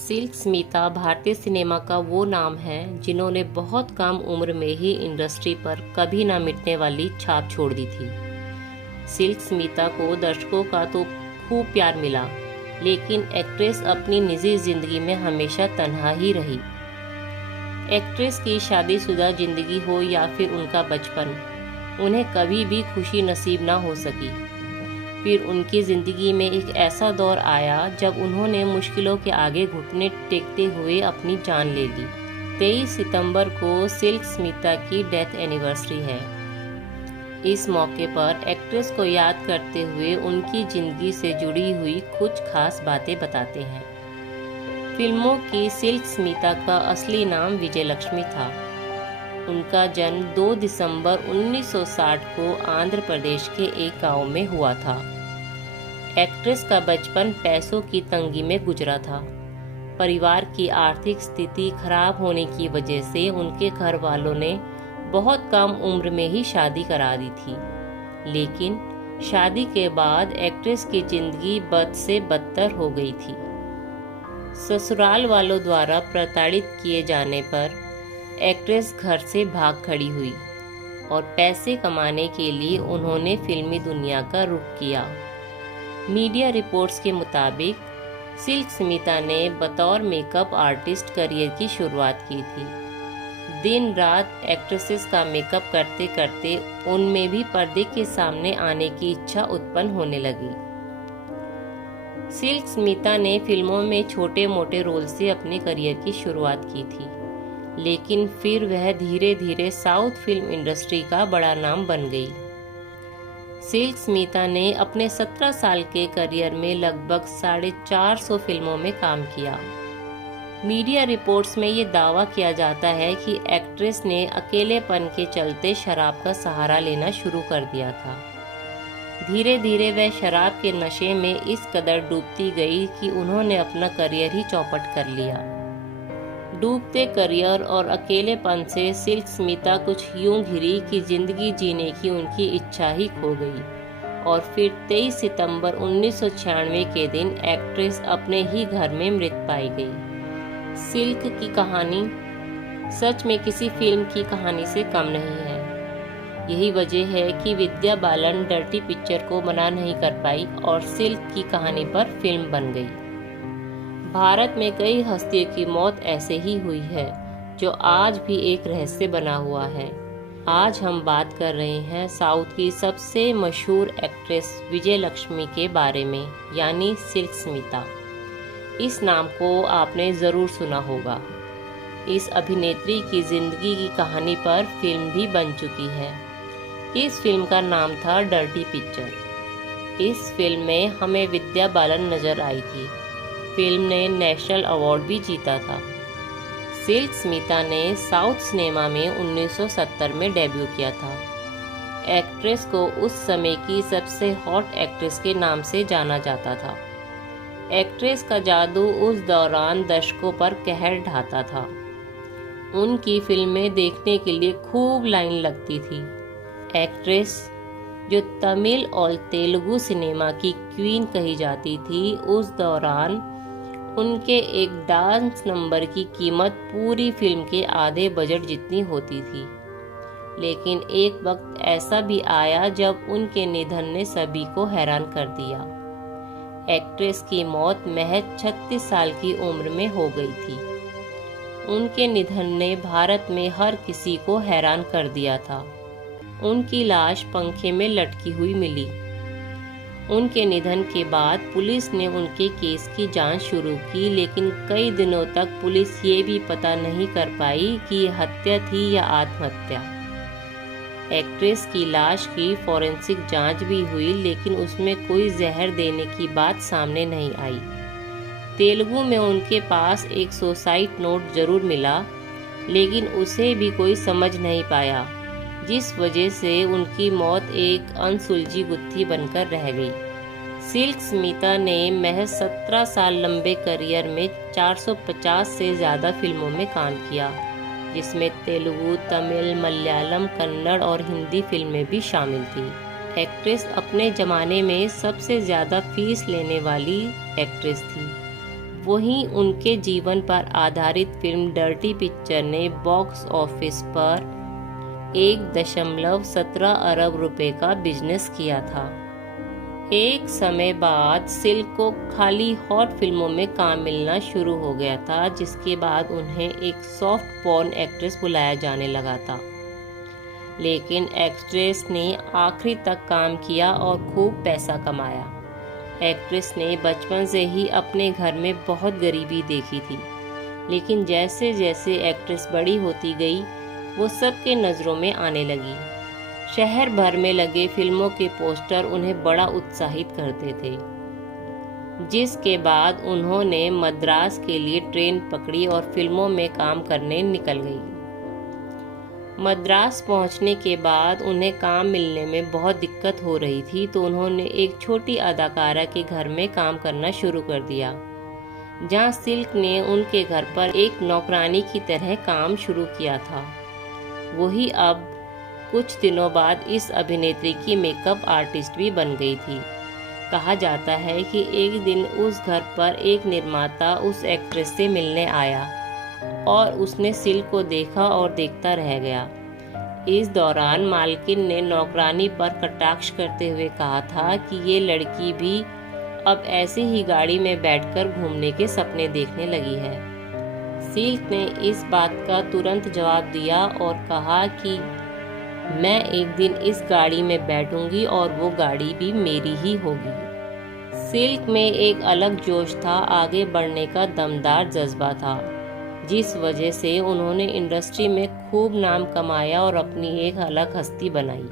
Silk Smita भारतीय cinema का वो नाम है जिन्होंने बहुत कम उम्र में ही इंडस्ट्री पर कभी ना मिटने वाली छाप छोड़ दी थी। सिल्क स्मिता को दर्शकों का तो खूब प्यार मिला, लेकिन एक्ट्रेस अपनी निजी जिंदगी में हमेशा तन्हा ही रही। एक्ट्रेस की शादीशुदा जिंदगी हो या फिर उनका बचपन, उन्हें कभी भी खुशी नसीब ना हो सकी। फिर उनकी ज़िंदगी में एक ऐसा दौर आया जब उन्होंने मुश्किलों के आगे घुटने टेकते हुए अपनी जान ले ली। 23 सितंबर को सिल्क स्मिता की डेथ एनिवर्सरी है। इस मौके पर एक्ट्रेस को याद करते हुए उनकी ज़िंदगी से जुड़ी हुई कुछ खास बातें बताते हैं। फिल्मों की सिल्क स्मिता का असली नाम विजयलक्ष्मी था। उनका जन्म 2 दिसंबर 1960 को आंध्र प्रदेश के एक गांव में हुआ था। एक्ट्रेस का बचपन पैसों की तंगी में गुजरा था। परिवार की आर्थिक स्थिति खराब होने की वजह से उनके घर वालों ने बहुत कम उम्र में ही शादी करा दी थी। लेकिन शादी के बाद एक्ट्रेस की जिंदगी बद से बदतर हो गई थी। ससुराल वालों द्वारा प्रताड़ित किए जाने पर एक्ट्रेस घर से भाग खड़ी हुई और पैसे कमाने के लिए उन्होंने फिल्मी दुनिया का रुख किया। मीडिया रिपोर्ट्स के मुताबिक सिल्क स्मिता ने बतौर मेकअप आर्टिस्ट करियर की शुरुआत की थी। दिन रात एक्ट्रेसेस का मेकअप करते करते उनमें भी पर्दे के सामने आने की इच्छा उत्पन्न होने लगी। सिल्क स्मिता ने फिल्मों में छोटे मोटे रोल से अपने करियर की शुरुआत की थी, लेकिन फिर वह धीरे धीरे साउथ फिल्म इंडस्ट्री का बड़ा नाम बन गई। सिल्क स्मिता ने अपने 17 साल के करियर में लगभग 450 फिल्मों में काम किया। मीडिया रिपोर्ट्स में ये दावा किया जाता है कि एक्ट्रेस ने अकेलेपन के चलते शराब का सहारा लेना शुरू कर दिया था। धीरे धीरे वह शराब के नशे में इस कदर डूबती गई कि उन्होंने अपना करियर ही चौपट कर लिया। डूबते करियर और अकेलेपन से सिल्क स्मिता कुछ यूं घिरी कि जिंदगी जीने की उनकी इच्छा ही खो गई और फिर 23 सितंबर 1996 के दिन एक्ट्रेस अपने ही घर में मृत पाई गई। सिल्क की कहानी सच में किसी फिल्म की कहानी से कम नहीं है। यही वजह है कि विद्या बालन डर्टी पिक्चर को मना नहीं कर पाई और सिल्क की कहानी पर फिल्म बन गई। भारत में कई हस्तियों की मौत ऐसे ही हुई है जो आज भी एक रहस्य बना हुआ है। आज हम बात कर रहे हैं साउथ की सबसे मशहूर एक्ट्रेस विजयलक्ष्मी के बारे में, यानी सिल्क स्मिता। इस नाम को आपने ज़रूर सुना होगा। इस अभिनेत्री की जिंदगी की कहानी पर फिल्म भी बन चुकी है। इस फिल्म का नाम था डर्टी पिक्चर। इस फिल्म में हमें विद्या बालन नजर आई थी। फिल्म ने नेशनल अवार्ड भी जीता था। सिल्क स्मिता ने साउथ सिनेमा में 1970 में डेब्यू किया था। एक्ट्रेस को उस समय की सबसे हॉट एक्ट्रेस के नाम से जाना जाता था। एक्ट्रेस का जादू उस दौरान दर्शकों पर कहर ढाता था। उनकी फिल्में देखने के लिए खूब लाइन लगती थी। एक्ट्रेस जो तमिल और तेलुगु सिनेमा की क्वीन कही जाती थी, उस दौरान उनके एक डांस नंबर की कीमत पूरी फिल्म के आधे बजट जितनी होती थी। लेकिन एक वक्त ऐसा भी आया जब उनके निधन ने सभी को हैरान कर दिया। एक्ट्रेस की मौत महज 36 साल की उम्र में हो गई थी। उनके निधन ने भारत में हर किसी को हैरान कर दिया था। उनकी लाश पंखे में लटकी हुई मिली। उनके निधन के बाद पुलिस ने उनके केस की जांच शुरू की, लेकिन कई दिनों तक पुलिस ये भी पता नहीं कर पाई कि ये हत्या थी या आत्महत्या। एक्ट्रेस की लाश की फॉरेंसिक जांच भी हुई, लेकिन उसमें कोई जहर देने की बात सामने नहीं आई। तेलुगु में उनके पास एक सुसाइड नोट जरूर मिला, लेकिन उसे भी कोई समझ नहीं पाया, जिस वजह से उनकी मौत एक अनसुलझी गुत्थी बनकर रह गई। सिल्क स्मिता ने महज 17 साल लंबे करियर में 450 से ज़्यादा फिल्मों में काम किया, जिसमें तेलुगु, तमिल, मलयालम, कन्नड़ और हिंदी फिल्में भी शामिल थी। एक्ट्रेस अपने ज़माने में सबसे ज़्यादा फीस लेने वाली एक्ट्रेस थी। वहीं उनके जीवन पर आधारित फिल्म डर्टी पिक्चर ने बॉक्स ऑफिस पर 1.17 अरब रुपए का बिजनेस किया था। एक समय बाद सिल्क को खाली हॉट फिल्मों में काम मिलना शुरू हो गया था, जिसके बाद उन्हें एक सॉफ्ट पॉर्न एक्ट्रेस बुलाया जाने लगा था। लेकिन एक्ट्रेस ने आखिरी तक काम किया और खूब पैसा कमाया। एक्ट्रेस ने बचपन से ही अपने घर में बहुत गरीबी देखी थी, लेकिन जैसे जैसे एक्ट्रेस बड़ी होती गई वो सबके नज़रों में आने लगी। शहर भर में लगे फिल्मों के पोस्टर उन्हें बड़ा उत्साहित करते थे, जिसके बाद उन्होंने मद्रास के लिए ट्रेन पकड़ी और फिल्मों में काम करने निकल गई। मद्रास पहुंचने के बाद उन्हें काम मिलने में बहुत दिक्कत हो रही थी, तो उन्होंने एक छोटी अदाकारा के घर में काम करना शुरू कर दिया, जहां सिल्क ने उनके घर पर एक नौकरानी की तरह काम शुरू किया था। वही अब कुछ दिनों बाद इस अभिनेत्री की मेकअप आर्टिस्ट भी बन गई थी। कहा जाता है कि एक दिन उस घर पर एक निर्माता उस एक्ट्रेस से मिलने आया और उसने सिल्क को देखा और देखता रह गया। इस दौरान मालकिन ने नौकरानी पर कटाक्ष करते हुए कहा था कि ये लड़की भी अब ऐसे ही गाड़ी में बैठकर घूमने के सपने देखने लगी है। सिल्क ने इस बात का तुरंत जवाब दिया और कहा कि मैं एक दिन इस गाड़ी में बैठूंगी और वो गाड़ी भी मेरी ही होगी। सिल्क में एक अलग जोश था, आगे बढ़ने का दमदार जज्बा था, जिस वजह से उन्होंने इंडस्ट्री में खूब नाम कमाया और अपनी एक अलग हस्ती बनाई।